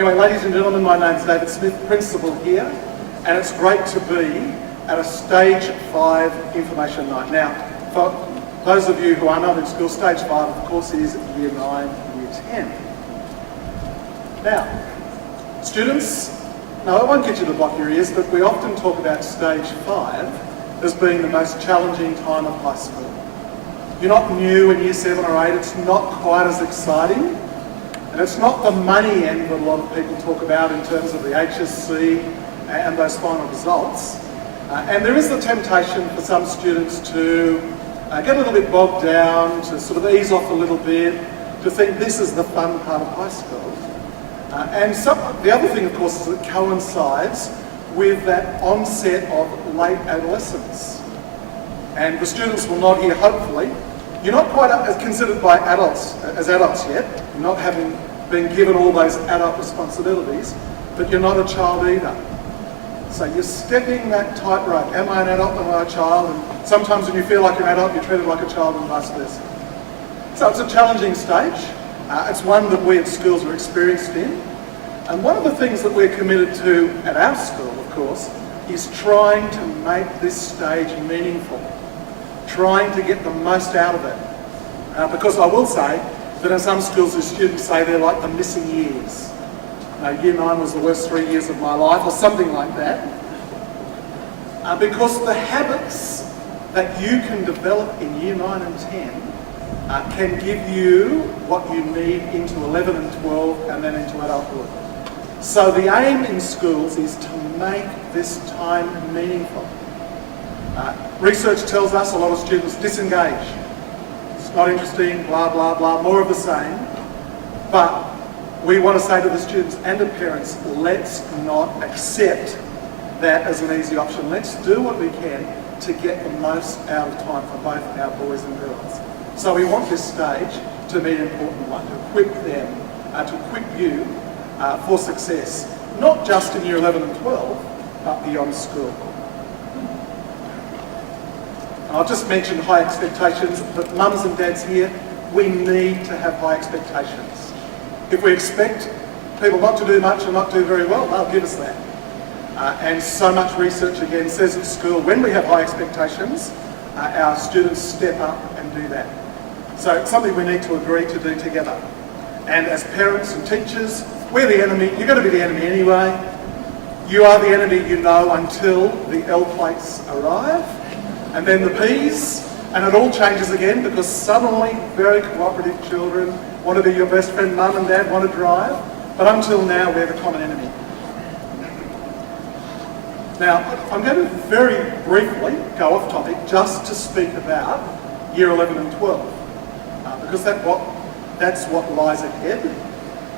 Anyway, ladies and gentlemen, my name's David Smith, Principal here, and it's great to be at a Stage 5 Information Night. Now, for those of you who are not in school, Stage 5, of course, is Year 9 and Year 10. Now, students, now I won't get you to block your ears, but we often talk about Stage 5 as being the most challenging time of high school. You're not new in Year 7 or 8, it's not quite as exciting, and it's not the money end that a lot of people talk about in terms of the HSC and those final results. And there is the temptation for some students to get a little bit bogged down, to sort of ease off a little bit, to think this is the fun part of high school. And the other thing, of course, is it coincides with that onset of late adolescence. And the students will nod here, hopefully. You're not quite considered by adults as adults yet. You're not having been given all those adult responsibilities, but you're not a child either. So you're stepping that tightrope. Am I an adult? Am I a child? And sometimes when you feel like an adult, you're treated like a child and vice versa. So it's a challenging stage. It's one that we at schools are experienced in. And one of the things that we're committed to at our school, of course, is trying to make this stage meaningful. Trying to get the most out of it. Because I will say that in some schools the students say they're like the missing years. Year 9 was the worst 3 years of my life, or something like that. Because the habits that you can develop in Year 9 and 10 can give you what you need into 11 and 12 and then into adulthood. So the aim in schools is to make this time meaningful. Research tells us a lot of students disengage. It's not interesting, blah, blah, blah, more of the same. But we want to say to the students and the parents, let's not accept that as an easy option. Let's do what we can to get the most out of time for both our boys and girls. So we want this stage to be an important one, to equip them, to equip you for success, not just in Year 11 and 12, but beyond school. I'll just mention high expectations, but mums and dads here, we need to have high expectations. If we expect people not to do much and not do very well, they'll give us that. And so much research again says at school, when we have high expectations, our students step up and do that. So it's something we need to agree to do together. And as parents and teachers, we're the enemy. You're going to be the enemy anyway. You are the enemy, you know, until the L plates arrive. And then the P's, and it all changes again because suddenly very cooperative children want to be your best friend, mum and dad want to drive, but until now we're the common enemy. Now, I'm going to very briefly go off topic just to speak about Year 11 and 12, because that's what lies ahead.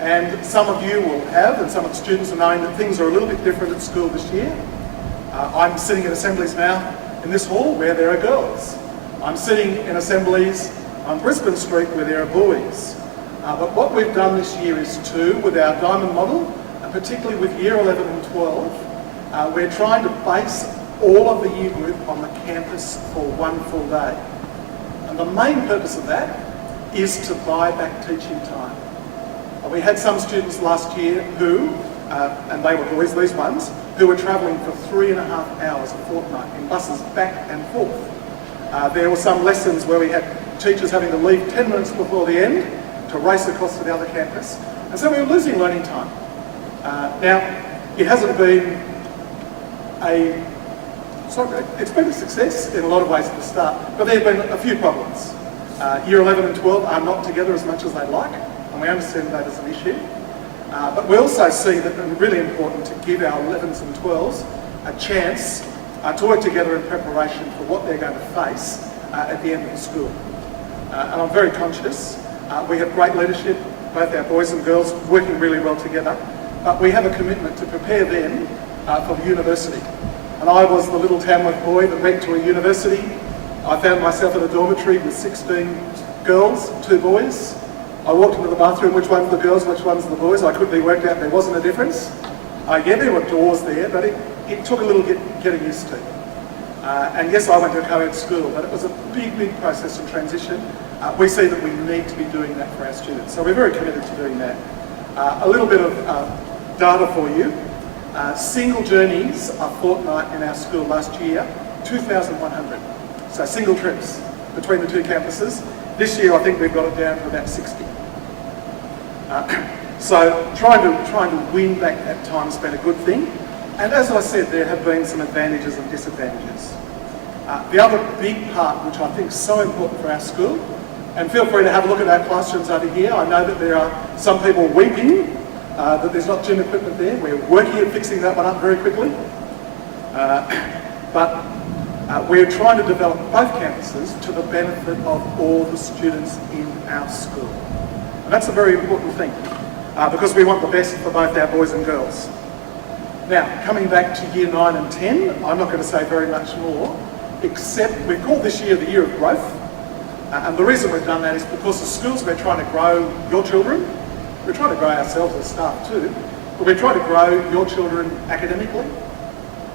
And some of you will have, and some of the students are knowing that things are a little bit different at school this year. I'm sitting in assemblies now in this hall where there are girls. I'm sitting in assemblies on Brisbane Street where there are boys. But what we've done this year is with our diamond model, and particularly with Year 11 and 12, we're trying to base all of the year group on the campus for one full day. And the main purpose of that is to buy back teaching time. We had some students last year who, and they were boys, these ones, who were travelling for 3.5 hours a fortnight in buses back and forth. There were some lessons where we had teachers having to leave 10 minutes before the end to race across to the other campus. And so we were losing learning time. Now, it hasn't been it's been a success in a lot of ways at the start, but there have been a few problems. Year 11 and 12 are not together as much as they'd like, and we understand that as an issue. But we also see that it's really important to give our 11s and 12s a chance to work together in preparation for what they're going to face at the end of the school. And I'm very conscious. We have great leadership, both our boys and girls working really well together, but we have a commitment to prepare them for the university. And I was the little Tamworth boy that went to a university. I found myself in a dormitory with 16 girls, 2 boys. I walked into the bathroom, which one's the girls, which one's the boys. I quickly worked out there wasn't a difference. Yeah, there were doors there, but it took a little getting used to. And yes, I went to a co-ed school, but it was a big, big process and transition. We see that we need to be doing that for our students. So we're very committed to doing that. A little bit of data for you. Single journeys a fortnight in our school last year, 2,100. So single trips between the two campuses. This year I think we've got it down to about 60. So trying to win back that time has been a good thing. And as I said, there have been some advantages and disadvantages. The other big part, which I think is so important for our school, and feel free to have a look at our classrooms over here. I know that there are some people weeping that there's not gym equipment there. We're working at fixing that one up very quickly. But we're trying to develop both campuses to the benefit of all the students in our school. And that's a very important thing, because we want the best for both our boys and girls. Now, coming back to year 9 and 10, I'm not going to say very much more, except we've called this year the year of growth. And the reason we've done that is because the schools we're trying to grow your children, we're trying to grow ourselves as staff too, but we're trying to grow your children academically.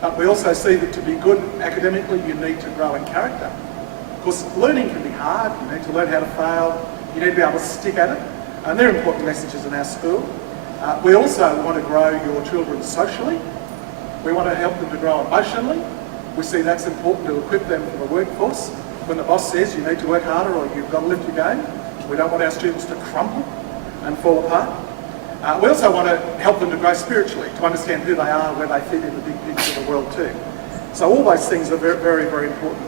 But we also see that to be good academically, you need to grow in character. Of course, learning can be hard. You need to learn how to fail. You need to be able to stick at it. And they're important messages in our school. We also want to grow your children socially. We want to help them to grow emotionally. We see that's important to equip them for the workforce. When the boss says you need to work harder or you've got to lift your game, we don't want our students to crumple and fall apart. We also want to help them to grow spiritually, to understand who they are, where they fit in the big picture of the world too. So all those things are very, very, very important.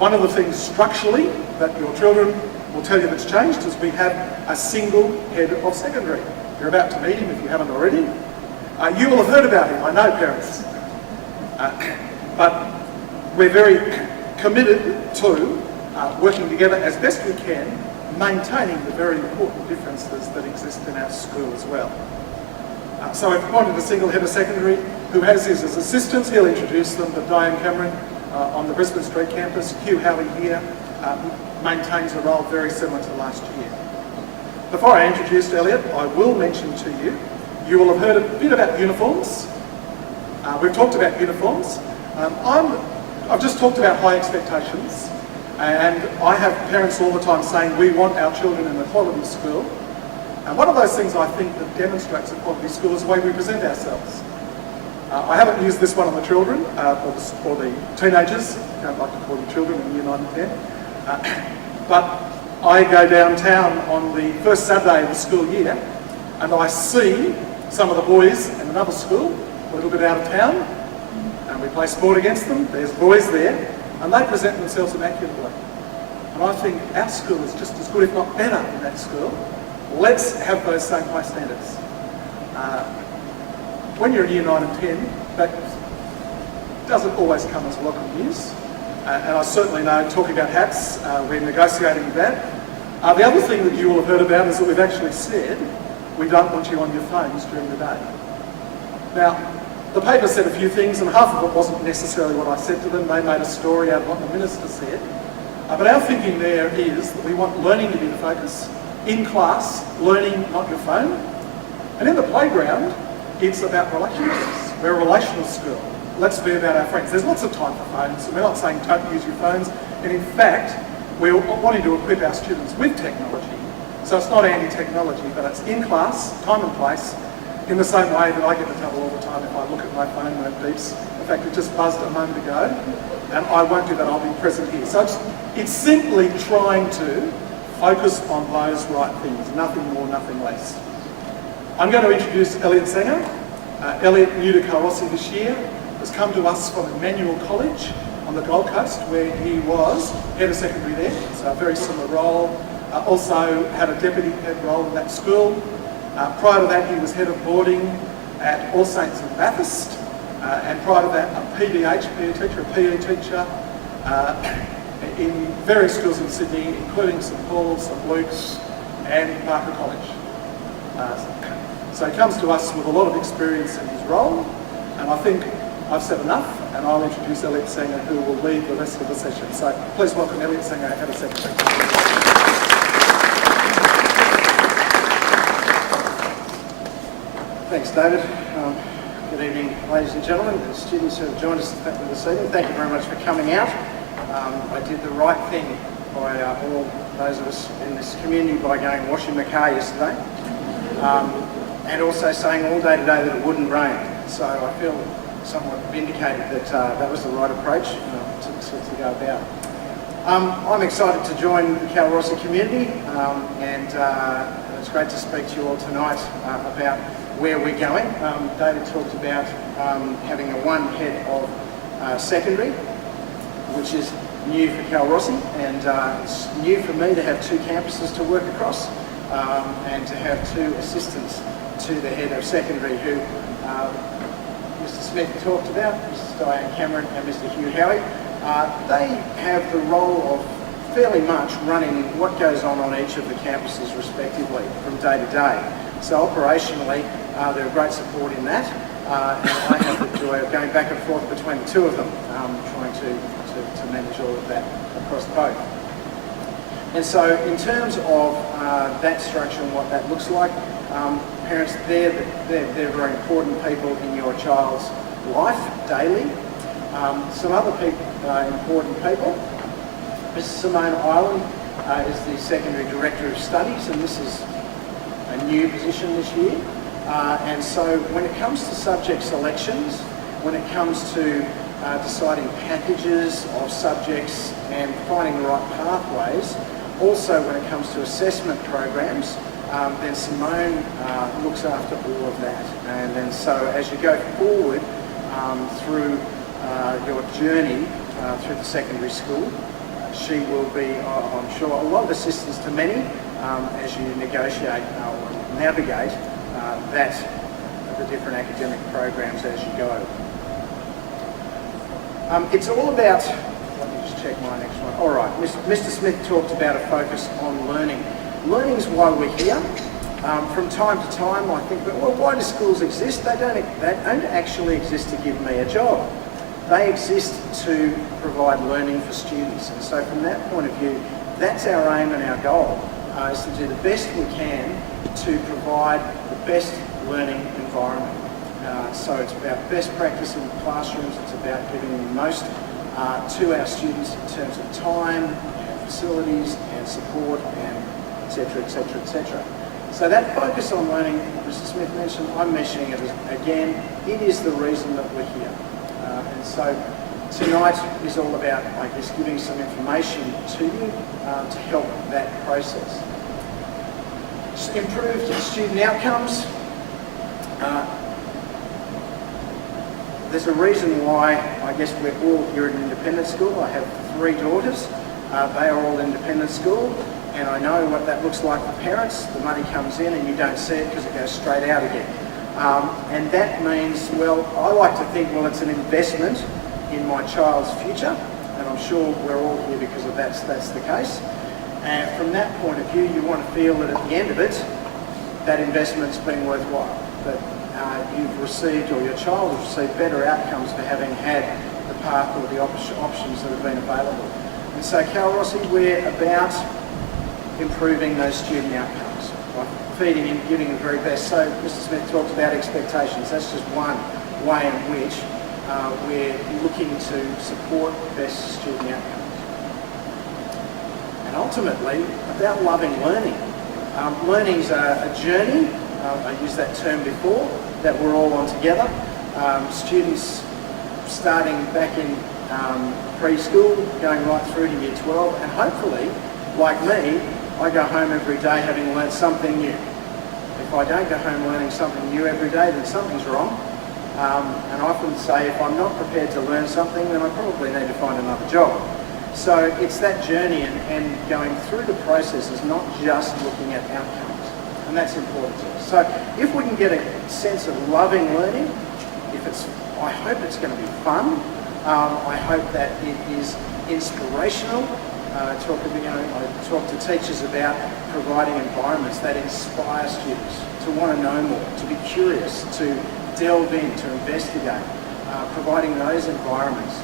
One of the things structurally that your children will tell you that's changed is we have a single head of secondary. You're about to meet him if you haven't already. You will have heard about him, I know, parents. But we're very committed to working together as best we can, maintaining the very important differences that exist in our school as well. So we've appointed a single head of secondary who has his as assistants. He'll introduce them, but Diane Cameron on the Brisbane Street campus, Hugh Howie here, maintains a role very similar to last year. Before I introduce Elliot, I will mention to you, you will have heard a bit about uniforms. We've talked about uniforms. I've just talked about high expectations, and I have parents all the time saying we want our children in a quality school. And one of those things I think that demonstrates a quality school is the way we present ourselves. I haven't used this one on the children, or the teenagers. I don't like to call them children in year 9 and 10. But I go downtown on the first Saturday of the school year, and I see some of the boys in another school, a little bit out of town, and we play sport against them. There's boys there, and they present themselves immaculately. And I think our school is just as good, if not better, than that school. Let's have those same high standards. When you're in year 9 and 10, that doesn't always come as welcome news. And I certainly know, talking about hats, we're negotiating that. The other thing that you will have heard about is that we've actually said we don't want you on your phones during the day. Now, the paper said a few things, and half of it wasn't necessarily what I said to them. They made a story out of what the minister said. But our thinking there is that we want learning to be the focus. In class, learning, not your phone. And in the playground, it's about relationships. We're a relational school. Let's be about our friends. There's lots of time for phones, and we're not saying don't use your phones. And in fact, we're wanting to equip our students with technology. So it's not anti-technology, but it's in class, time and place, in the same way that I get in trouble all the time if I look at my phone when it beeps. In fact, it just buzzed a moment ago, and I won't do that. I'll be present here. So it's simply trying to focus on those right things, nothing more, nothing less. I'm going to introduce Elliot Sanger. Elliot, new to Karosi this year, has come to us from Emmanuel College on the Gold Coast, where he was head of secondary there, so a very similar role. Also had a deputy head role in that school. Prior to that, he was head of boarding at All Saints in Bathurst, and prior to that, a PE teacher in various schools in Sydney, including St Paul's, St Luke's, and Barker College. So he comes to us with a lot of experience in his role, and I think I've said enough, and I'll introduce Elliot Sanger, who will lead the rest of the session. So please welcome Elliot Sanger, head of secondary. Thanks, David. Good evening, ladies and gentlemen, the students who have joined us this evening. Thank you very much for coming out. I did the right thing by all those of us in this community by going and washing my car yesterday. and also saying all day today that it wouldn't rain. So I feel somewhat vindicated that that was the right approach to go about. I'm excited to join the Cal Rossi community, and it's great to speak to you all tonight about where we're going. David talked about having a one head of secondary, which is new for Cal Rossi, and it's new for me to have two campuses to work across, and to have two assistants to the head of secondary who Mr. Smith talked about, Mrs. Diane Cameron and Mr. Hugh Howie. They have the role of fairly much running what goes on each of the campuses respectively from day to day. So operationally, they're a great support in that, and I have the joy of going back and forth between the two of them, trying to manage all of that across both. And so in terms of that structure and what that looks like, parents, they're very important people in your child's life daily. Some other important people. Mrs. Simone Ireland is the Secondary Director of Studies, and this is a new position this year. And so when it comes to subject selections, when it comes to deciding packages of subjects and finding the right pathways, also when it comes to assessment programs, then Simone looks after all of that. And then so as you go forward through your journey through the secondary school, she will be, I'm sure, a lot of assistance to many as you negotiate or navigate the different academic programs as you go. It's all about, let me just check my next one. All right, Mr. Smith talked about a focus on learning. Learning is why we're here. From time to time, I think, well, why do schools exist? They don't actually exist to give me a job. They exist to provide learning for students. And so from that point of view, that's our aim and our goal, is to do the best we can to provide the best learning environment. So it's about best practice in the classrooms, it's about giving the most to our students in terms of time and facilities and support and etc, etc, etc. So that focus on learning, Mr. Smith mentioned, I'm mentioning it again, it is the reason that we're here. And so tonight is all about, I guess, giving some information to you to help that process. Improved student outcomes. There's a reason why, I guess, we're all here at an independent school. I have 3 daughters. They are all independent school, and I know what that looks like for parents. The money comes in and you don't see it because it goes straight out again. And that means, well, I like to think, well, it's an investment in my child's future, and I'm sure we're all here because of that's the case. And from that point of view, you want to feel that at the end of it, that investment's been worthwhile, that you've received, or your child has received, better outcomes for having had the path or the options that have been available. And so Cal Rossi, we're about improving those student outcomes, by feeding and giving the very best. So Mr. Smith talked about expectations. That's just one way in which we're looking to support best student outcomes. And ultimately, about loving learning. Learning's a journey. I used that term before, that we're all on together. Students starting back in preschool, going right through to year 12, and hopefully, like me, I go home every day having learned something new. If I don't go home learning something new every day, then something's wrong. And I often say, if I'm not prepared to learn something, then I probably need to find another job. So it's that journey, and going through the process is not just looking at outcomes, and that's important to us. So if we can get a sense of loving learning, I hope it's going to be fun. I hope that it is inspirational. I talk to teachers about providing environments that inspire students to want to know more, to be curious, to delve in, to investigate, providing those environments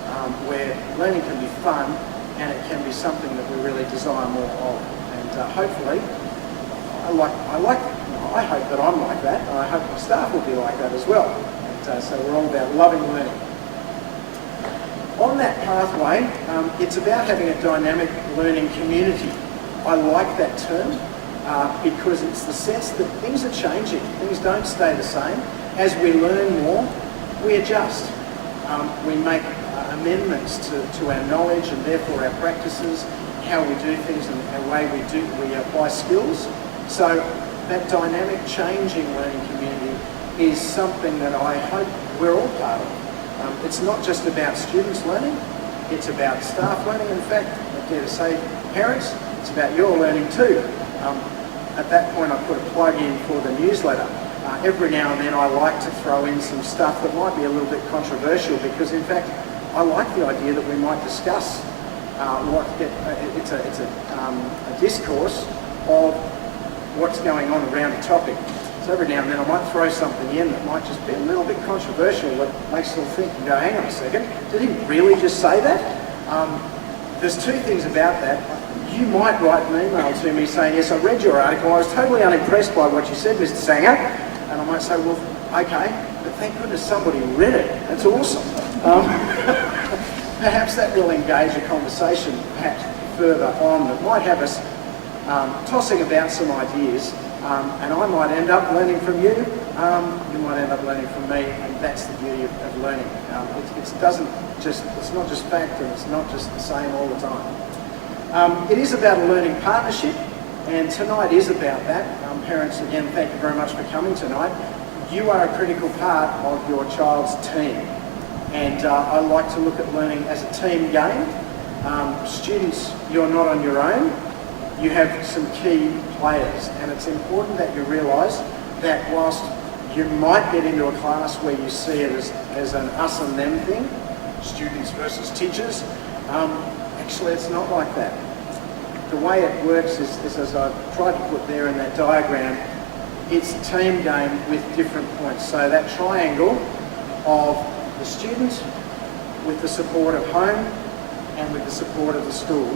where learning can be fun and it can be something that we really desire more of. And hopefully, I hope that I'm like that, and I hope my staff will be like that as well. And so we're all about loving learning. On that pathway, it's about having a dynamic learning community. I like that term. because it's the sense that things are changing. Things don't stay the same. As we learn more, we adjust. We make amendments to our knowledge and therefore our practices, how we do things and the way we apply skills. So that dynamic changing learning community is something that I hope we're all part of. It's not just about students learning, it's about staff learning. In fact, I dare to say, parents, it's about your learning too. At that point, I put a plug in for the newsletter. Every now and then I like to throw in some stuff that might be a little bit controversial because, in fact, I like the idea that we might discuss it's a discourse of what's going on around a topic. So every now and then I might throw something in that might just be a little bit controversial that makes you think and go, hang on a second, did he really just say that? There's two things about that. You might write an email to me saying, yes, I read your article, I was totally unimpressed by what you said, Mr. Sanger. And I might say, well, okay, but thank goodness somebody read it. That's awesome. Perhaps that will engage a conversation perhaps further on that might have us tossing about some ideas, and I might end up learning from you, you might end up learning from me, and that's the beauty of learning. It's not just fact and it's not just the same all the time. It is about a learning partnership, and tonight is about that. Parents, again, thank you very much for coming tonight. You are a critical part of your child's team, and I like to look at learning as a team game. Students, you're not on your own. You have some key players, and it's important that you realise that whilst you might get into a class where you see it as an us and them thing, students versus teachers, actually it's not like that. The way it works is as I've tried to put there in that diagram, it's a team game with different points. So that triangle of the student with the support of home and with the support of the school,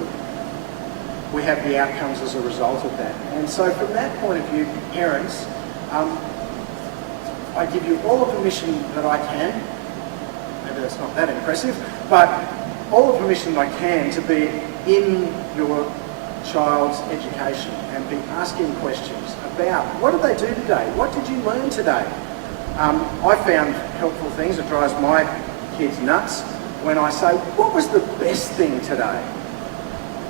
we have the outcomes as a result of that. And so from that point of view, parents, I give you all the permission that I can, maybe that's not that impressive, but all the permission I can to be in your child's education and be asking questions about what did they do today? What did you learn today? I found helpful things. It drives my kids nuts when I say, what was the best thing today?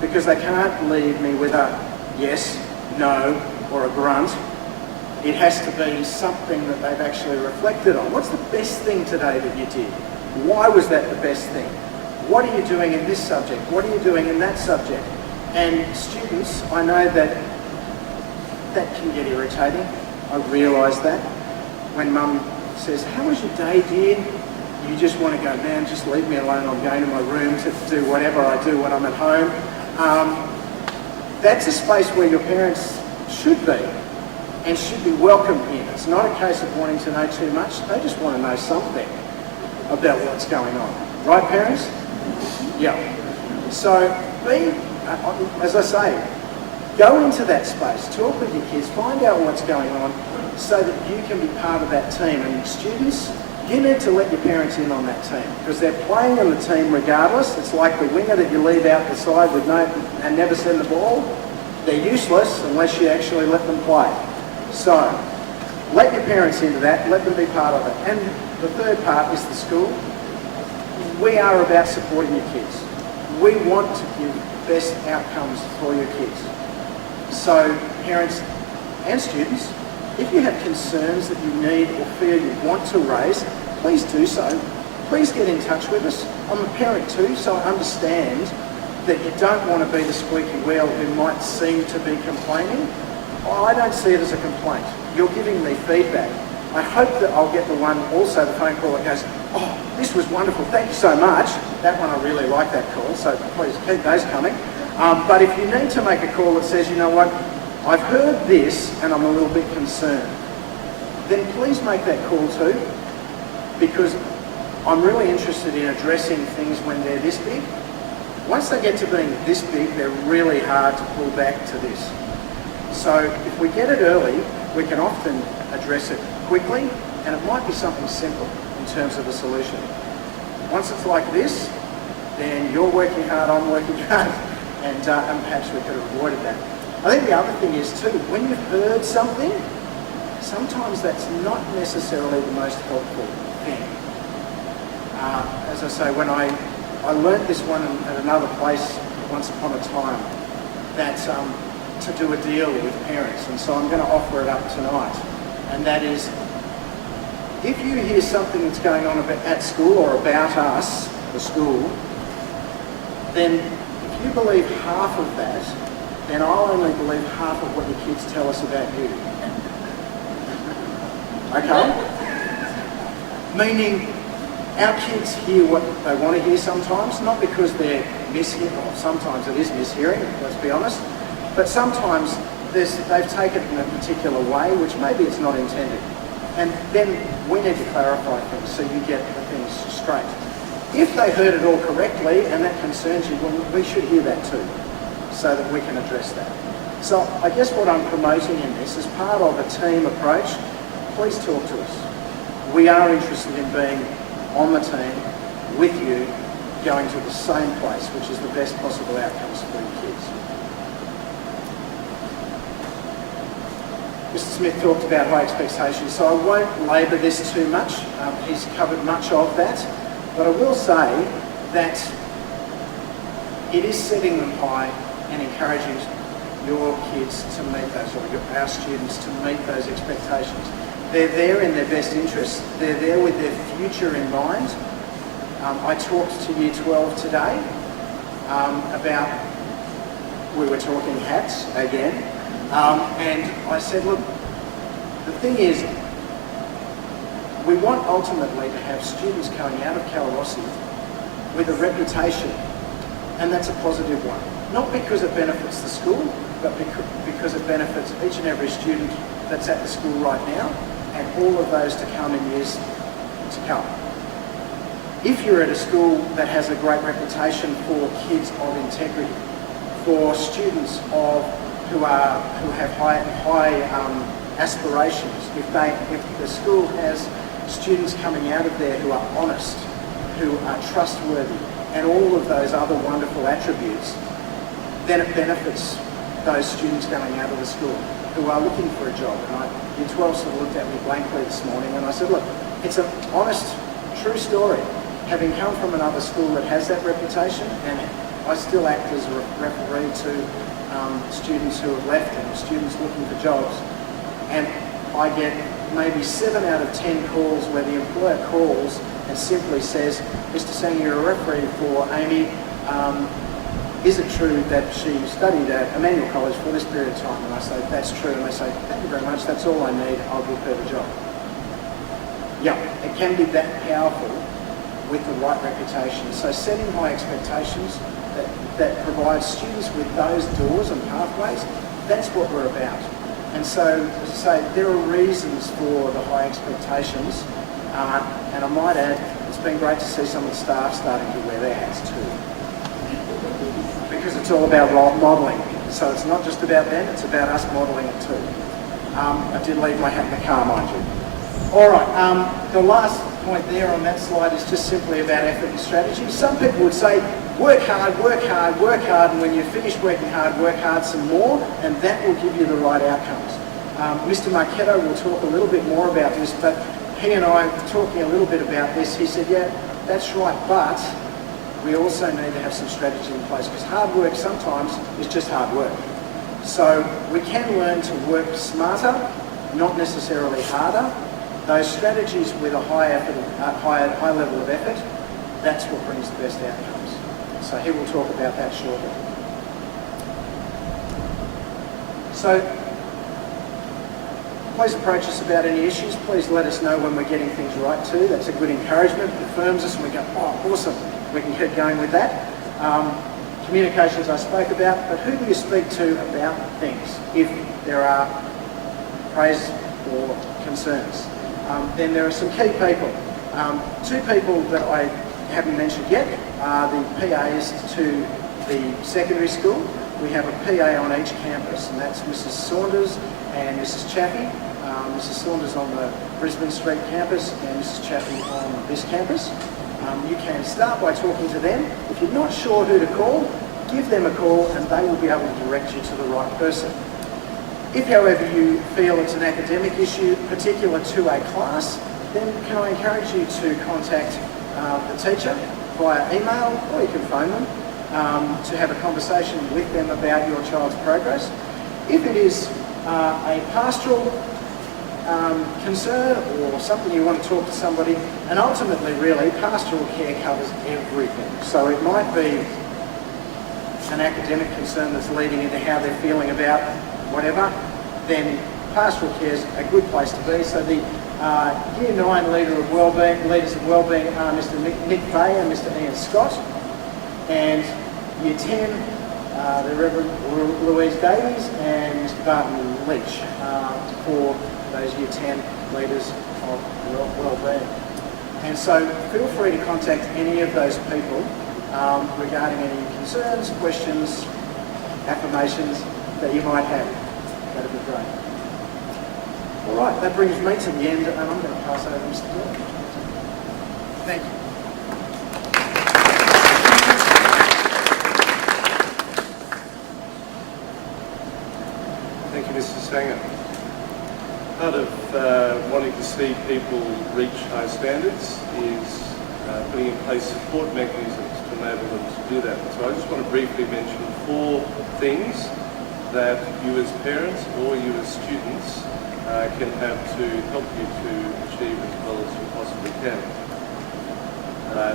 Because they can't leave me with a yes, no, or a grunt. It has to be something that they've actually reflected on. What's the best thing today that you did? Why was that the best thing? What are you doing in this subject? What are you doing in that subject? And students, I know that can get irritating. I realise that. When mum says, how was your day, dear? You just want to go, man, just leave me alone. I'm going to my room to do whatever I do when I'm at home. That's a space where your parents should be and should be welcome in. It's not a case of wanting to know too much. They just want to know something about what's going on. Right, parents? Yeah. So as I say, go into that space, talk with your kids, find out what's going on so that you can be part of that team. And students, you need to let your parents in on that team because they're playing on the team regardless. It's like the winger that you leave out the side with and never send the ball. They're useless unless you actually let them play. So let your parents into that, let them be part of it. And the third part is the school. We are about supporting your kids. We want to give best outcomes for your kids. So parents and students, if you have concerns that you need or feel you want to raise, please do so. Please get in touch with us. I'm a parent too, so I understand that you don't want to be the squeaky wheel who might seem to be complaining. I don't see it as a complaint. You're giving me feedback. I hope that I'll get the one, also the phone call that goes, oh, this was wonderful, thank you so much. That one, I really like that call, so please keep those coming. But if you need to make a call that says, you know what, I've heard this and I'm a little bit concerned, then please make that call too, because I'm really interested in addressing things when they're this big. Once they get to being this big, they're really hard to pull back to this. So if we get it early, we can often address it quickly, and it might be something simple in terms of a solution. Once it's like this, then you're working hard, I'm working hard, and perhaps we could have avoided that. I think the other thing is too, when you've heard something, sometimes that's not necessarily the most helpful thing. As I say, when I learnt this one at another place once upon a time, that to do a deal with parents, and so I'm going to offer it up tonight, and that is, if you hear something that's going on at school or about us, the school, then if you believe half of that, then I'll only believe half of what your kids tell us about you. Okay? Meaning, our kids hear what they want to hear sometimes, not because they're mishearing, or sometimes it is mishearing, let's be honest, but sometimes they've taken it in a particular way, which maybe it's not intended. And then we need to clarify things so you get the things straight. If they heard it all correctly and that concerns you, well, we should hear that too, so that we can address that. So I guess what I'm promoting in this is part of a team approach. Please talk to us. We are interested in being on the team with you, going to the same place, which is the best possible outcomes for your kids. Mr. Smith talked about high expectations, so I won't labour this too much. He's covered much of that, but I will say that it is setting them high and encouraging your kids to meet those, or our students to meet those expectations. They're there in their best interest. They're there with their future in mind. I talked to Year 12 today about, we were talking hats again, and I said, look, the thing is, we want ultimately to have students coming out of Kalorossi with a reputation, and that's a positive one. Not because it benefits the school, but because it benefits each and every student that's at the school right now, and all of those to come in years to come. If you're at a school that has a great reputation for kids of integrity, for students who have high aspirations, if the school has students coming out of there who are honest, who are trustworthy, and all of those other wonderful attributes, then it benefits those students going out of the school who are looking for a job. And Year 12 sort of looked at me blankly this morning, and I said, look, it's an honest, true story. Having come from another school that has that reputation, and I still act as a referee to students who have left and students looking for jobs, and I get maybe 7 out of 10 calls where the employer calls and simply says, Mr. Sang, you're a referee for Amy. Is it true that she studied at Emmanuel College for this period of time? And I say, that's true. And they say, thank you very much, that's all I need, I'll give her the job. Yeah, it can be that powerful with the right reputation. So setting high expectations that provide students with those doors and pathways, that's what we're about. And so, as I say, there are reasons for the high expectations. And I might add, it's been great to see some of the staff starting to wear their hats too. Because it's all about modelling. So it's not just about them, it's about us modelling it too. I did leave my hat in the car, mind you. All right, the last point there on that slide is just simply about effort and strategy. Some people would say, work hard, work hard, work hard, and when you're finished working hard, work hard some more, and that will give you the right outcomes. Mr. Marchetto will talk a little bit more about this, but he and I were talking a little bit about this. He said, yeah, that's right, but we also need to have some strategy in place, because hard work sometimes is just hard work. So we can learn to work smarter, not necessarily harder. Those strategies with a high level of effort, that's what brings the best outcomes. So he will talk about that shortly. So please approach us about any issues. Please let us know when we're getting things right too. That's a good encouragement. It affirms us and we go, oh, awesome. We can keep going with that. Communications I spoke about, but who do you speak to about things if there are praise or concerns? Then there are some key people. 2 people that I haven't mentioned yet are the PAs to the secondary school. We have a PA on each campus, and that's Mrs. Saunders and Mrs. Chaffee. Mrs. Saunders on the Brisbane Street campus and Mrs. Chaffee on this campus. You can start by talking to them. If you're not sure who to call, give them a call and they will be able to direct you to the right person. If, however, you feel it's an academic issue particular to a class, then can I encourage you to contact the teacher via email, or you can phone them to have a conversation with them about your child's progress. If it is a pastoral concern or something you want to talk to somebody, and ultimately really pastoral care covers everything. So it might be an academic concern that's leading into how they're feeling about whatever, then pastoral care is a good place to be. So the Year 9 Leaders of Wellbeing are Mr Nick Fay and Mr Ian Scott, and Year 10, the Reverend Louise Davies and Mr Barton Leach for those Year 10 Leaders of Wellbeing. And so feel free to contact any of those people regarding any concerns, questions, affirmations that you might have. That'd be great. All right, that brings me to the end, and I'm going to pass over to Mr. George. Thank you. Thank you, Mr. Sanger. Part of wanting to see people reach high standards is putting in place support mechanisms to enable them to do that. So I just want to briefly mention 4 things that you as parents or you as students can have to help you to achieve as well as you possibly can.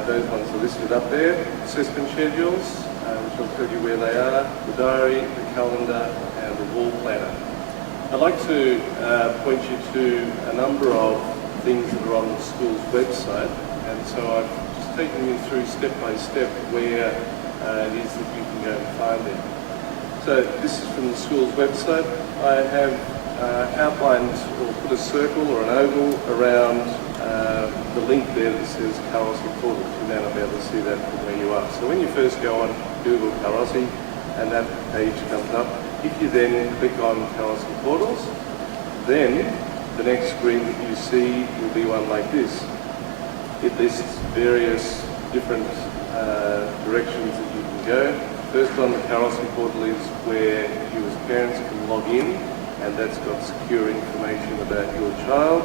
Those ones are listed up there. Assessment schedules, which will tell you where they are, the diary, the calendar, and the wall planner. I'd like to point you to a number of things that are on the school's website, and so I've just taken you through step by step where it is that you can go and find them. So this is from the school's website. I have outlined or put a circle or an oval around the link there that says Karossi Portals. You may not be able to see that from where you are. So when you first go on Google Karossi and that page comes up, if you then click on Karossi Portals, then the next screen that you see will be one like this. It lists various different directions that you can go. First one, the Karossi Portal, is where you as parents can log in, and that's got secure information about your child.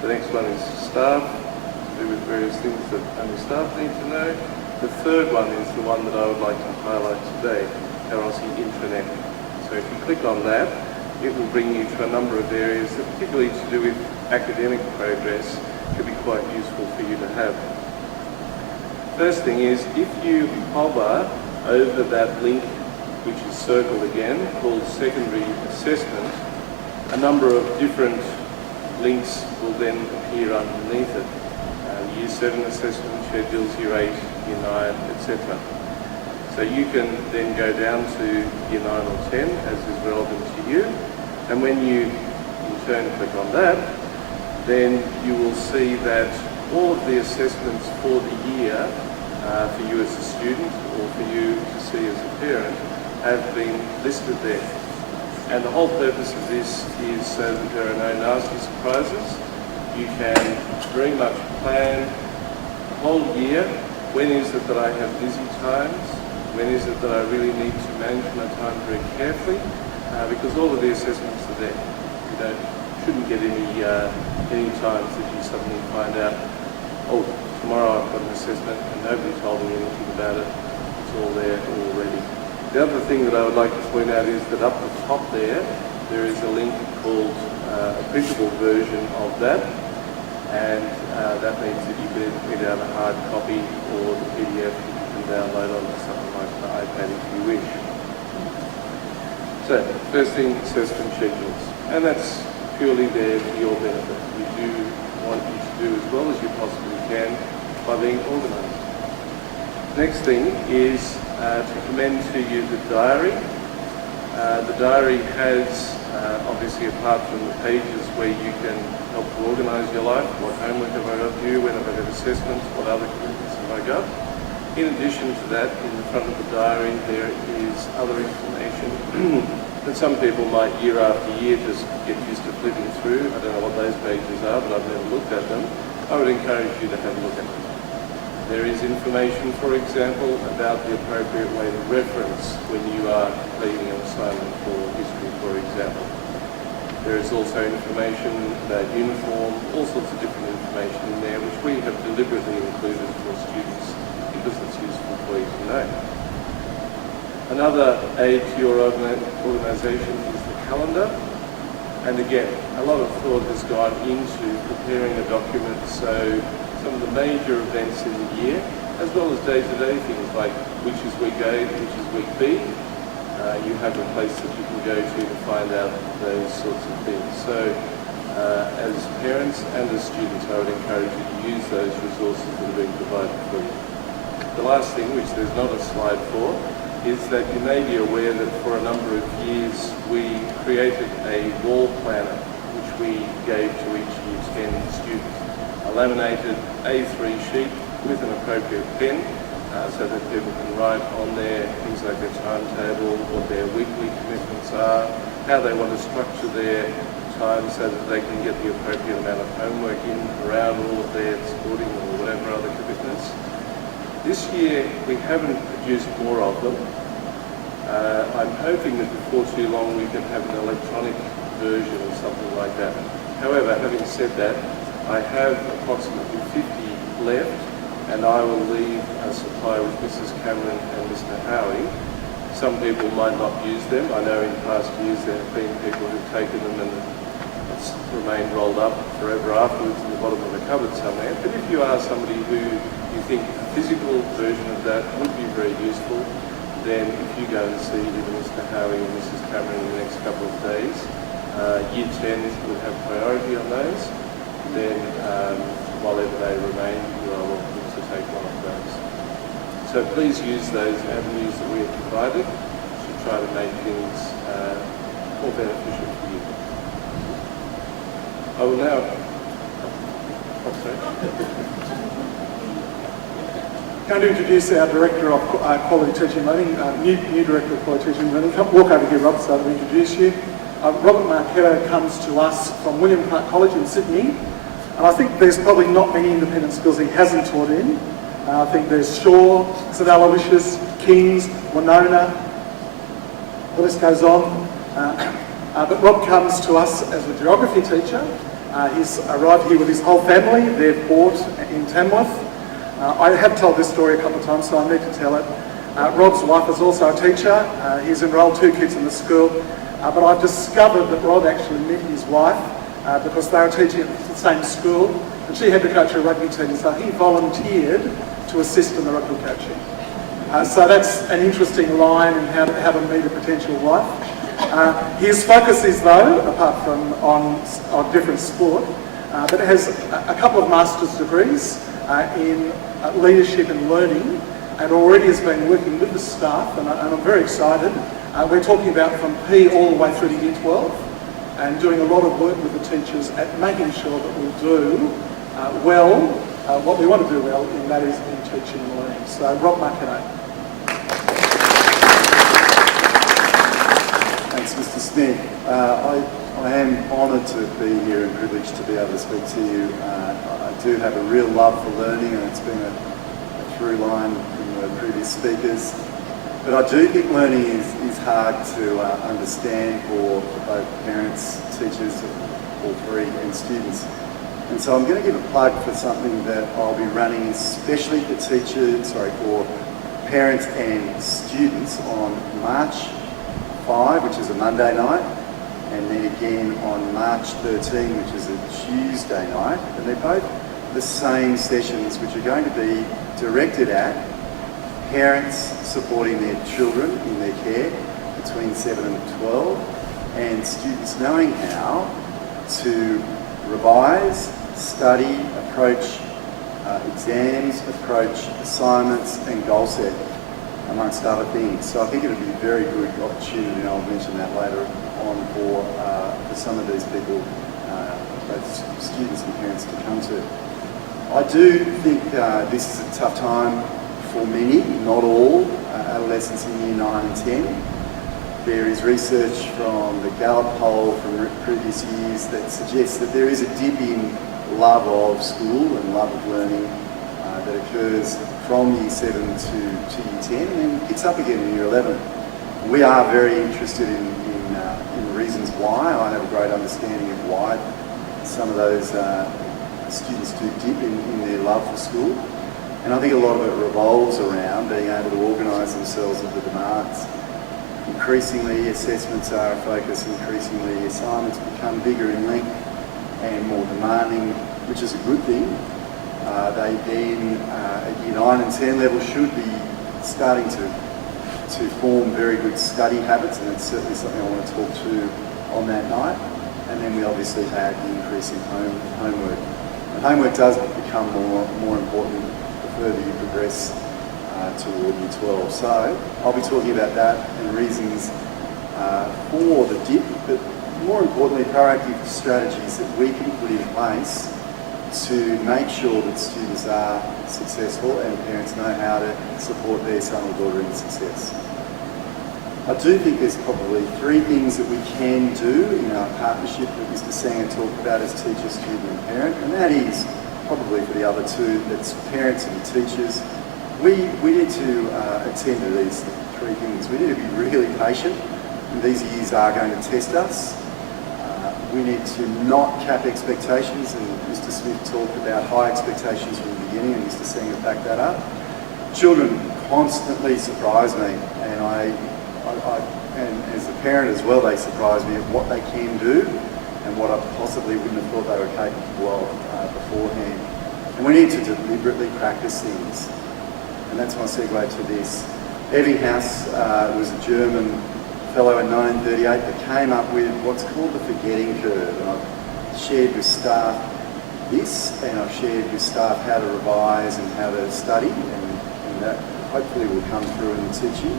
The next one is staff, to do with various things that only staff need to know. The third one is the one that I would like to highlight today, Karossi Intranet. So if you click on that, it will bring you to a number of areas that, particularly to do with academic progress, could be quite useful for you to have. First thing is, if you hover over that link, which is circled again, called Secondary Assessment, a number of different links will then appear underneath it. Year 7 assessment schedules, Year 8, Year 9, etc. So you can then go down to Year 9 or 10 as is relevant to you, and when you in turn click on that, then you will see that all of the assessments for the year for you as a student or for you to see as a parent have been listed there. And the whole purpose of this is so that there are no nasty surprises. You can very much plan the whole year. When is it that I have busy times? When is it that I really need to manage my time very carefully? Because all of the assessments are there. You shouldn't get any times that you suddenly find out, oh, tomorrow I've got an assessment and nobody told me anything about it. It's all there already. The other thing that I would like to point out is that up the top there is a link called a printable version of that, and that means that you can print out a hard copy or the PDF that you can download onto something like the iPad if you wish. So, first thing, assessment schedules, and that's purely there for your benefit. We do want you to do as well as you possibly can by being organised. Next thing is to commend to you the diary. The diary has, obviously apart from the pages where you can help to organise your life, what homework have I got due, when have I got assessments, what other commitments have I got. In addition to that, in the front of the diary there is other information that some people might year after year just get used to flipping through. I don't know what those pages are, but I've never looked at them. I would encourage you to have a look at them. There is information, for example, about the appropriate way to reference when you are completing an assignment for history, for example. There is also information about uniform, all sorts of different information in there, which we have deliberately included for students because it's useful for you to know. Another aid to your organisation is the calendar. And again, a lot of thought has gone into preparing a document so some of the major events in the year, as well as day-to-day things like which is week A, which is week B, you have a place that you can go to find out those sorts of things. So as parents and as students, I would encourage you to use those resources that are being provided for you. The last thing, which there's not a slide for, is that you may be aware that for a number of years we created a wall planner which we gave to each Year 10 student. A laminated A3 sheet with an appropriate pen so that people can write on there things like their timetable, what their weekly commitments are, how they want to structure their time so that they can get the appropriate amount of homework in around all of their sporting or whatever other commitments. This year we haven't produced more of them. I'm hoping that before too long we can have an electronic version or something like that. However, having said that, I have approximately 50 left, and I will leave a supply with Mrs. Cameron and Mr. Howie. Some people might not use them. I know in past years there have been people who've taken them and it's remained rolled up forever afterwards in the bottom of the cupboard somewhere. But if you are somebody who you think a physical version of that would be very useful, then if you go and see either Mr. Howie or Mrs. Cameron in the next couple of days, Year 10 would have priority on those. Then while ever they remain, you are welcome to take one of those. So please use those avenues that we have provided to try to make things more beneficial for you. I will now... Oh, sorry. Going to introduce our Director of Quality Teaching Learning, new Director of Quality Teaching Learning. Come walk over here, Rob, so that we introduce you. Robert Marchetto comes to us from William Clark College in Sydney, and I think there's probably not many independent schools he hasn't taught in. I think there's Shaw, St Aloysius, Kings, Winona, the list goes on. But Rob comes to us as a geography teacher. He's arrived here with his whole family. They've bought in Tamworth. I have told this story a couple of times, so I need to tell it. Rob's wife is also a teacher. He's enrolled 2 kids in the school. But I've discovered that Rob actually met his wife because they were teaching at the same school, and she had to coach a rugby team, so he volunteered to assist in the rugby coaching. So that's an interesting line in how to meet a potential wife. His focus is, though, apart from on different sport, but it has a couple of master's degrees in leadership and learning, and already has been working with the staff, and I'm very excited. We're talking about from P all the way through to Year 12, and doing a lot of work with the teachers at making sure that we'll do well what we want to do well, and that is in teaching and learning. So, Rob Marchetto. Thanks, Mr. Smith. I am honoured to be here and privileged to be able to speak to you. I do have a real love for learning, and it's been a through line from the previous speakers. But I do think learning is hard to understand for both parents, teachers, all three, and students. And so I'm going to give a plug for something that I'll be running especially for parents and students on March 5, which is a Monday night, and then again on March 13, which is a Tuesday night. And they're both the same sessions, which are going to be directed at parents supporting their children in their care between 7 and 12, and students knowing how to revise, study, approach exams, approach assignments, and goal set, amongst other things. So I think it would be a very good opportunity, and I'll mention that later on, for some of these people, both students and parents, to come to. I do think this is a tough time for many, not all, adolescents in Year 9 and 10. There is research from the Gallup poll from previous years that suggests that there is a dip in love of school and love of learning that occurs from year 7 to year 10 and then picks up again in year 11. We are very interested in the reasons why. I have a great understanding of why some of those students do dip in their love for school. And I think a lot of it revolves around being able to organise themselves with the demands. Increasingly, assessments are a focus. Increasingly, assignments become bigger in length and more demanding, which is a good thing. They then, at year 9 and 10 level, should be starting to form very good study habits, and it's certainly something I want to talk to on that night. And then we obviously had the increase in homework. And homework does become more important the further you progress toward year 12. So I'll be talking about that and reasons for the dip, but more importantly, proactive strategies that we can put in place to make sure that students are successful and parents know how to support their son or daughter in success. I do think there's probably 3 things that we can do in our partnership that Mr. Sanger talked about as teacher, student and parent, and that is probably for the other 2, that's parents and teachers. We need to attend to these 3 things. We need to be really patient, and these years are going to test us. We need to not cap expectations, and Mr. Smith talked about high expectations from the beginning, and Mr. Sanger backed that up. Children constantly surprise me, and and as a parent as well, they surprise me of what they can do and what I possibly wouldn't have thought they were capable of beforehand. And we need to deliberately practice things. And that's my segue to this. Ebbinghaus was a German fellow in 1938 that came up with what's called the forgetting curve. And I've shared with staff this, and I've shared with staff how to revise and how to study, and that hopefully will come through in the teaching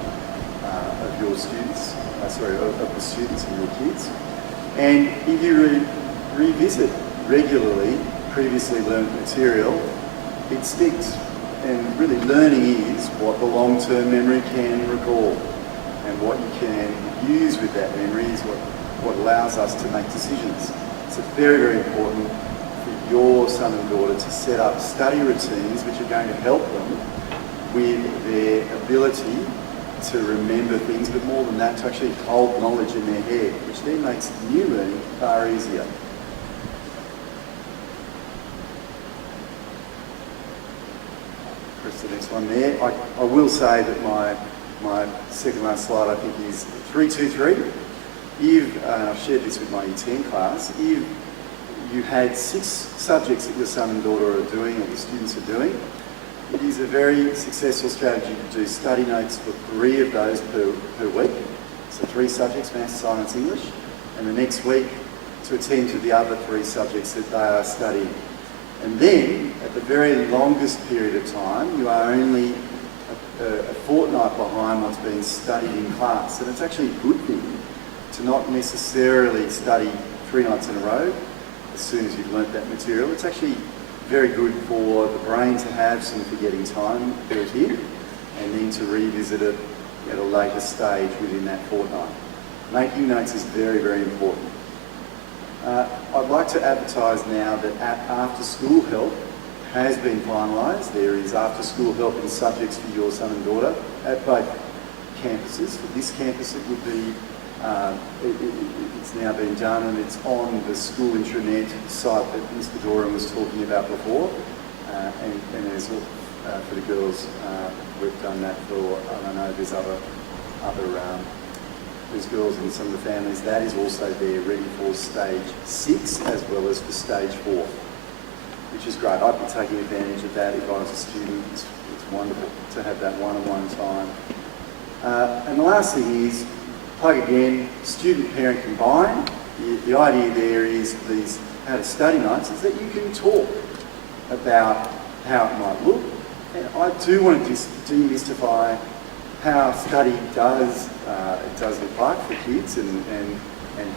of your students, of the students and your kids. And if you revisit regularly previously learned material, it sticks. And really learning is what the long-term memory can recall, and what you can use with that memory is what allows us to make decisions. So it's very, very important for your son and daughter to set up study routines which are going to help them with their ability to remember things, but more than that, to actually hold knowledge in their head, which then makes new learning far easier. Press the next one there. I will say that my second last slide, I think, is 3-2-3. I've shared this with my Year 10 class, if you had 6 subjects that your son and daughter are doing, or the students are doing, it is a very successful strategy to do study notes for 3 of those per week. So 3 subjects, maths, science, English, and the next week to attend to the other 3 subjects that they are studying. And then, at the very longest period of time, you are only a fortnight behind what's being studied in class. And it's actually a good thing to not necessarily study 3 nights in a row as soon as you've learnt that material. It's actually very good for the brain to have some forgetting time built in, and then to revisit it at a later stage within that fortnight. Making notes is very, very important. I'd like to advertise now that after school help has been finalised. There is after school help in subjects for your son and daughter at both campuses. For this campus it would be, it's now been done, and it's on the school intranet site that Mr. Doran was talking about before. And there's for the girls, we've done that for, I don't know, there's there's girls in some of the families. That is also there ready for stage 6 as well as for stage 4, which is great. I'd be taking advantage of that if I was a student. It's wonderful to have that one-on-one time. And the last thing is, plug again, student-parent combined. The idea there is these how to study nights is that you can talk about how it might look. And I do want to demystify how study does look like for kids and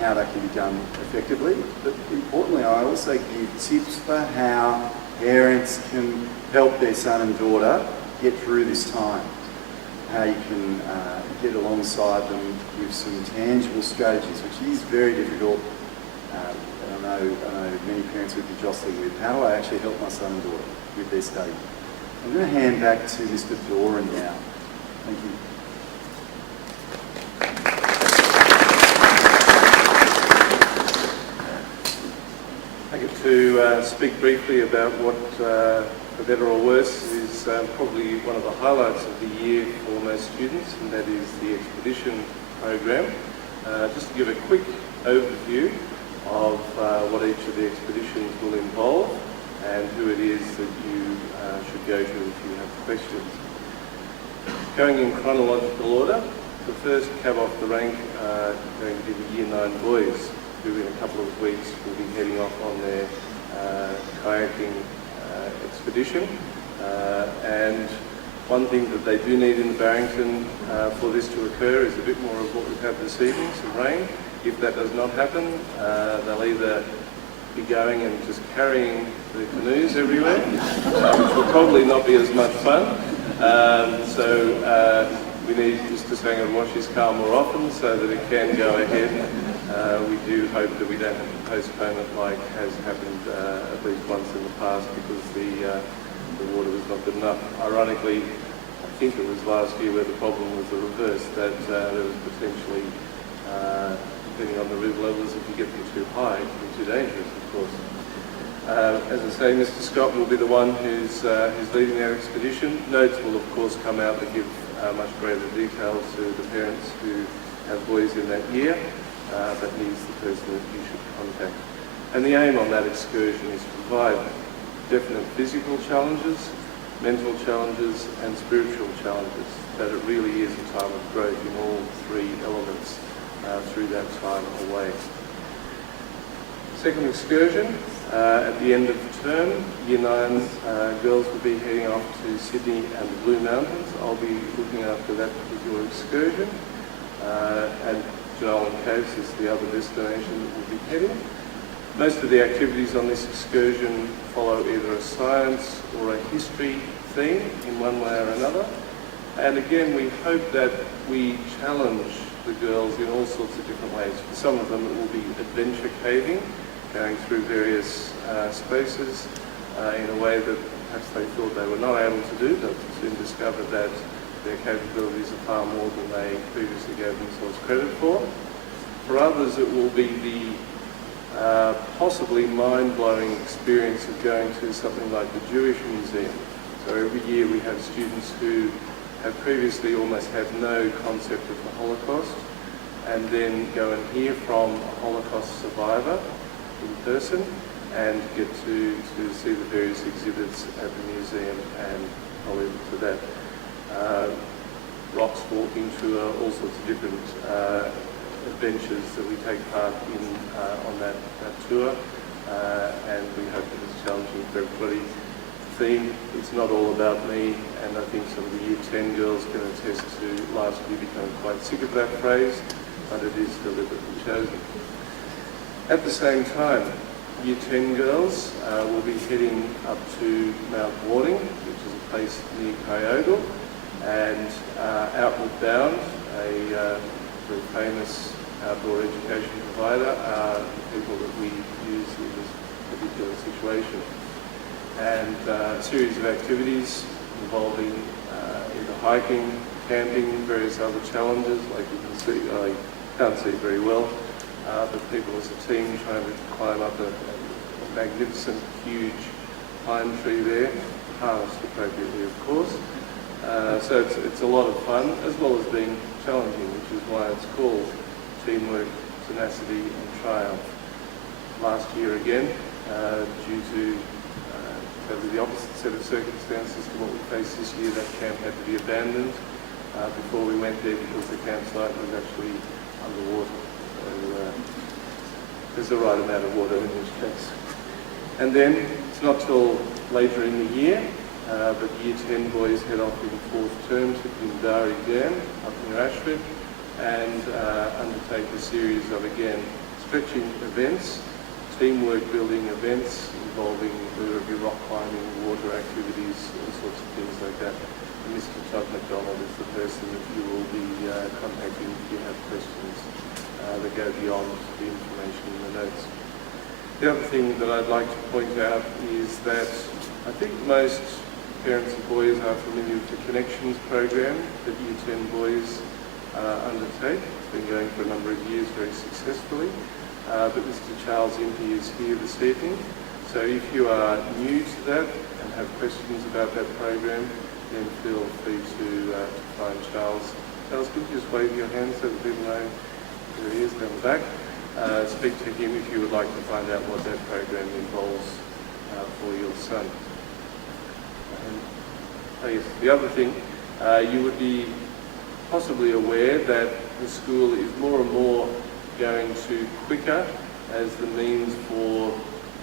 how that can be done effectively. But importantly, I also give tips for how parents can help their son and daughter get through this time. How you can get alongside them with some tangible strategies, which is very difficult. And I know many parents would be jostling with, how do I actually help my son and daughter with their study? I'm going to hand back to Mr. Doran now. Thank you. I get to speak briefly about what, for better or worse, is probably one of the highlights of the year for most students, and that is the expedition program. Just to give a quick overview of what each of the expeditions will involve and who it is that you should go to if you have questions. Going in chronological order, the first cab off the rank are going to be the Year 9 boys, who in a couple of weeks will be heading off on their kayaking expedition. And one thing that they do need in Barrington for this to occur is a bit more of what we've had this evening, some rain. If that does not happen, they'll either be going and just carrying the canoes everywhere, which will probably not be as much fun. So we need just to hang and wash his car more often so that it can go ahead. We do hope that we don't have to postpone it like has happened at least once in the past because the water was not good enough. Ironically, I think it was last year where the problem was the reverse, that there was potentially, depending on the river levels, if you get them too high, it can be too dangerous, of course. As I say, Mr. Scott will be the one who's leading our expedition. Notes will, of course, come out that give much greater detail to the parents who have boys in that year, but he's the person that you should contact. And the aim on that excursion is to provide definite physical challenges, mental challenges, and spiritual challenges, that it really is a time of growth in all three elements through that time away. Second excursion, at the end of the term, Year 9 girls will be heading off to Sydney and the Blue Mountains. I'll be looking after that particular excursion, and Jenolan Caves is the other destination that we'll be heading. Most of the activities on this excursion follow either a science or a history theme in one way or another. And again, we hope that we challenge the girls in all sorts of different ways. For some of them it will be adventure caving, going through various spaces in a way that perhaps they thought they were not able to do, but soon discovered that their capabilities are far more than they previously gave themselves credit for. For others it will be the possibly mind-blowing experience of going to something like the Jewish Museum. So every year we have students who have previously almost had no concept of the Holocaust, and then go and hear from a Holocaust survivor in person and get to see the various exhibits at the museum, and I'll leave it to that. Rocks walking to all sorts of different adventures that we take part in on that tour, and we hope that it's challenging for everybody. The theme, it's not all about me, and I think some of the Year 10 girls can attest to last year becoming quite sick of that phrase, but it is deliberately chosen. At the same time, Year 10 girls will be heading up to Mount Warning, which is a place near Kyoto, and Outward Bound, a very famous outdoor education provider, are the people that we use in this particular situation. And a series of activities involving either hiking, camping, various other challenges, like you can see, I can't see very well, but people as a team trying to climb up a magnificent, huge pine tree there, harnessed appropriately, of course. So it's a lot of fun, as well as being challenging, which is why it's called Teamwork, Tenacity and Triumph. Last year again, due to totally the opposite set of circumstances to what we faced this year, that camp had to be abandoned before we went there because the campsite was actually underwater. So there's the right amount of water in this case. And then, it's not till later in the year, but Year 10 boys head off in fourth term to Pindari Dam up near Ashford and undertake a series of, again, stretching events, teamwork building events involving whether it be rock climbing, water activities, all sorts of things like that. And Mr. Todd McDonald is the person that you will be contacting if you have questions that go beyond the information in the notes. The other thing that I'd like to point out is that I think most parents and boys are familiar with the Connections program that Year 10 boys undertake. It's been going for a number of years very successfully. But Mr. Charles Impey is here this evening. So if you are new to that and have questions about that program, then feel free to find Charles. Charles, could you just wave your hand so that people know who he is down the back? Speak to him if you would like to find out what that program involves for your son. Oh yes, the other thing, you would be possibly aware that the school is more and more going to quicker as the means for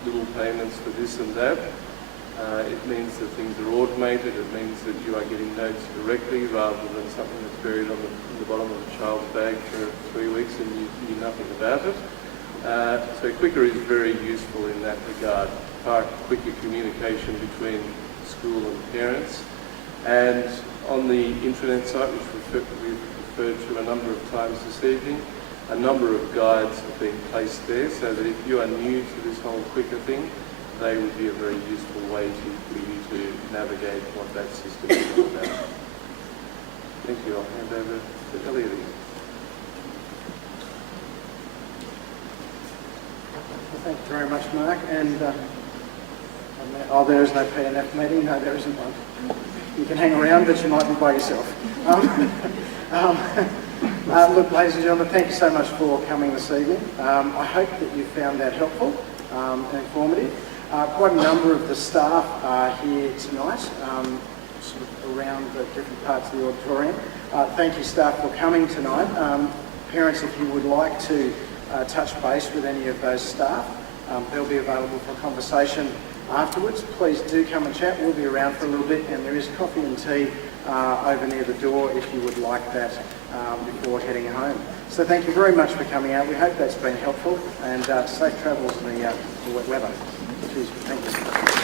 little payments for this and that. It means that things are automated. It means that you are getting notes directly rather than something that's buried on the bottom of a child's bag for 3 weeks and you knew nothing about it. So quicker is very useful in that regard. Far quicker communication between school and parents. And on the intranet site, which we've referred to a number of times this evening, a number of guides have been placed there so that if you are new to this whole quicker thing, they would be a very useful way for you to navigate what that system is all about. Thank you. I'll hand over to Elliot again. Well, thank you very much, Mark. And oh, there is no PNF meeting. No, there isn't one. You can hang around, but you might be by yourself. Look, ladies and gentlemen, thank you so much for coming this evening. I hope that you found that helpful and informative. Quite a number of the staff are here tonight, sort of around the different parts of the auditorium. Thank you, staff, for coming tonight. Parents, if you would like to touch base with any of those staff, they'll be available for a conversation afterwards. Please do come and chat. We'll be around for a little bit, and there is coffee and tea over near the door if you would like that before heading home. So thank you very much for coming out. We hope that's been helpful, and safe travels in the wet weather. Cheers. Thank you.